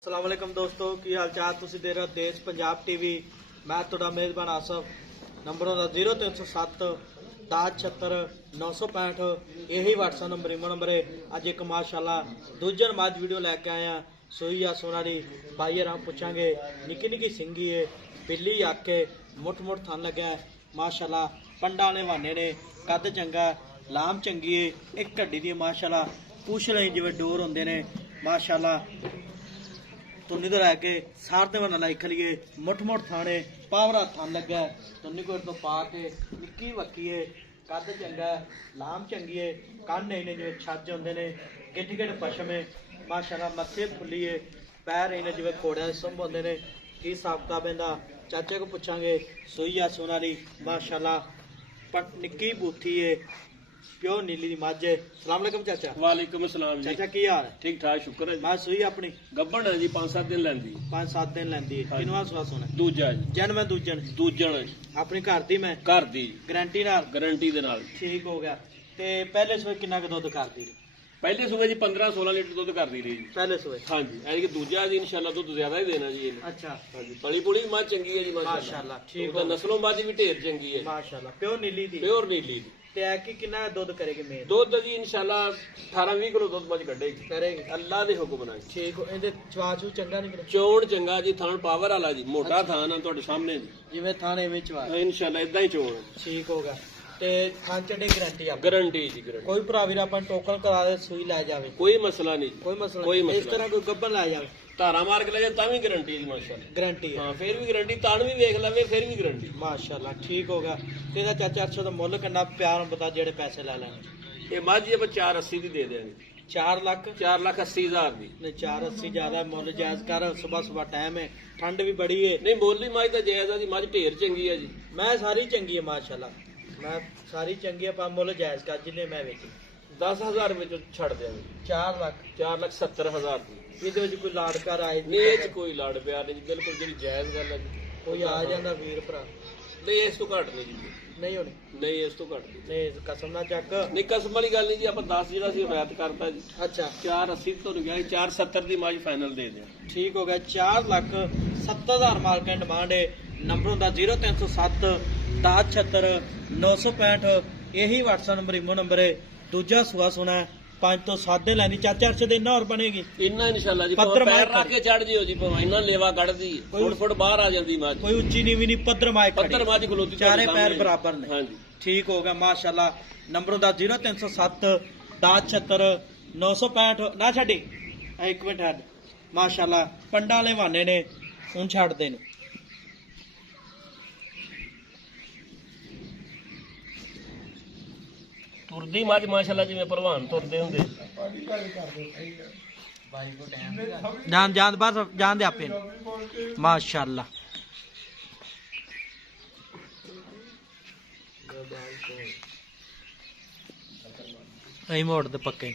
अस्सलाम वालेकुम दोस्तों की हाल चाल तुसी दे रहे हो देश पंजाब टीवी। मैं तुहाडा मेज़बान आसफ। नंबरों का 0307 10 76 965 यही व्हाट्सएप नंबर इमो नंबर है। अज एक माशाल्लाह दूजन मज वीडियो लैके आए हैं। सोई आ सोना दी भाई हम पूछांगे निकी निकी सिंगी है बिल्ली आके मुठ मुठ थन लग्या है माशाल्लाह। पंडा ने वाने ने कद चंगा लाम चंगी है एक ढड्डी दी माशाल्लाह पूछ ले जिवें डोर होंदे ने माशाल्लाह। तुन्नी तो लैके सारते वन लाई खलीए मुठ मुठ थाने पावरा थान लगा तुन्नी को तो पा के निक्की वक्की है कद चंगा लाम चंगी है कन्न इन्हें जिवें छज होंदे ने गिट्ठ गिट्ठ पशम है माशाल्लाह। मत्थे फुल्ली है पैर इन्हें जिवें घोड़ियां दे सुंभ होंदे ने की हिसाब किताब इहदा चाचे को पुछांगे। सूई आ सोना दी माशाल्लाह निक्की बूथी है प्यो नीली दी मझ है। सलाम अलैकुम चाचा। वालेकुम अस्सलाम जी। चाचा की हाल है? ठीक ठाक शुक्र है। मैं सूई अपनी गब्बन है जी 5-7 दिन लैंदी 5-7 दिन लैंदी है। किनवा सुआ सोना दूजा जी जन मैं दूजन दूजन अपनी घर दी मैं घर दी गारंटी नाल गारंटी दे नाल ठीक हो गया। ते पहले सुबह कितना का दुध करदी पहले सुबह जी 15-16 लीटर दूध कर दी रही जी। पहले सुबह हाँ जी यानी कि दूजा जी इंशाल्लाह दूध ज्यादा ही देना जी इन्हें। अच्छा हाँ जी पली पुली मझ चंगी है जी माशाल्लाह ठीक तो नस्लों मझ भी ढेर चंगी है माशाल्लाह प्योर नीली दी प्योर नीली दी। ते है कि कितना दुध करेगी मेल दूध जी इंशाल्लाह 18-20 किलो दूध मझ कटेगी करेगी अल्लाह दे हुक्म नाल। ठीक हो इहदे चवाचू चंगा निकले चोण चंगा जी थान पावर वाला जी मोटा थान है तुहाडे सामने जी जिवें थाने में चवा इंशाल्लाह इदां ही चोण ठीक होगा। ते खान चढ़े गारंटी आप गारंटी जी गारंटी कोई भरा वीर अपन टोकन करा दे सुई लै जावे कोई मसला नहीं कोई मसला कोई नहीं। इस मसला तरह कोई गब्बन लै जावे धारा मार के ले जाए तां भी गारंटी जी माशाल्लाह। गारंटी है हाँ फिर भी गारंटी तान भी देख लवे फिर भी गारंटी माशाल्लाह ठीक होगा। ते दा चाचा 800 दा मुੱਲ कितना प्यार बता जेड़े पैसे लै लैण ये मझ ये 480 दी दे देंगे 4 लाख 4,80,000 दी। नहीं 480 ज्यादा मुੱਲ जायज कर सुबह सुबह टाइम है ठंड भी बड़ी है। नहीं बोली मझ तो जायज है जी मझ ढेर चंगी है जी। मैं सारी चंगी है माशाल्लाह मैं सारी चंगी है पर मुੱਲ जायज कर जिन्ने मैं वेची 10,000 में छड़ देंगे 4 लाख 4,70,000 दी। ਇਹਦੇ ਵਿੱਚ ਕੋਈ ਲਾੜ ਕਰ ਆਏ नहीं ये च कोई लाड़ प्यार नहीं जी बिल्कुल जी जायज गल है जी। ਕੋਈ ਆ ਜਾਂਦਾ ਵੀਰ ਭਰਾ नहीं इस तो घट नहीं जी ਨਹੀਂ ਹੋਣੀ नहीं इस तो घट नहीं ਨਹੀਂ ਕਸਮ ਨਾ ਚੱਕ नहीं कसम वाली गल नहीं जी आप 10 ਜਿਹੜਾ ਸੀ ਰੈਤ ਕਰਤਾ ਜੀ। ਅੱਛਾ 480 ਤੋਂ ਗਿਆ 470 ਦੀ ਮਝ ਫਾਈਨਲ ਦੇ ਦਿਆਂ। ਠੀਕ ਹੋ ਗਿਆ 4 ਲੱਖ 70,000 ਮਾਰਕੀਟ ਡਿਮਾਂਡ ਹੈ। ਨੰਬਰ ਹੁੰਦਾ 0307 1076 965 यही व्हाट्सएप नंबर इमो नंबर है। दूजा सुआ सुना 5 तो 7 दिन लैनी चाचा 800 दिन और बनेगी इन्ना इंशाल्लाह जी पत्थर पैर मार रख के चढ़ जियो जी भाਵੇਂ इन्ना लेवा ਕੱਢਦੀ फुट बाहर आ जाती मझ कोई ऊंची नीवी नहीं पत्थर मार पत्थर मझ खलोती चारे पैर बराबर ने। हाँ जी ठीक होगा माशाल्लाह। नंबर ਹੁੰਦਾ 0307 1076 965 ना छड़ी एक मिनट हट माशाल्लाह पंडा वाले वाने ने ਹੁਣ ਛੱਡਦੇ ਨੇ तुरदी मझ माशाल्लाह जिवें परवान तुरदे हुंदे। जान जान बस जान दे आपे माशाल्लाह। ऐ मोड़ दे पक्के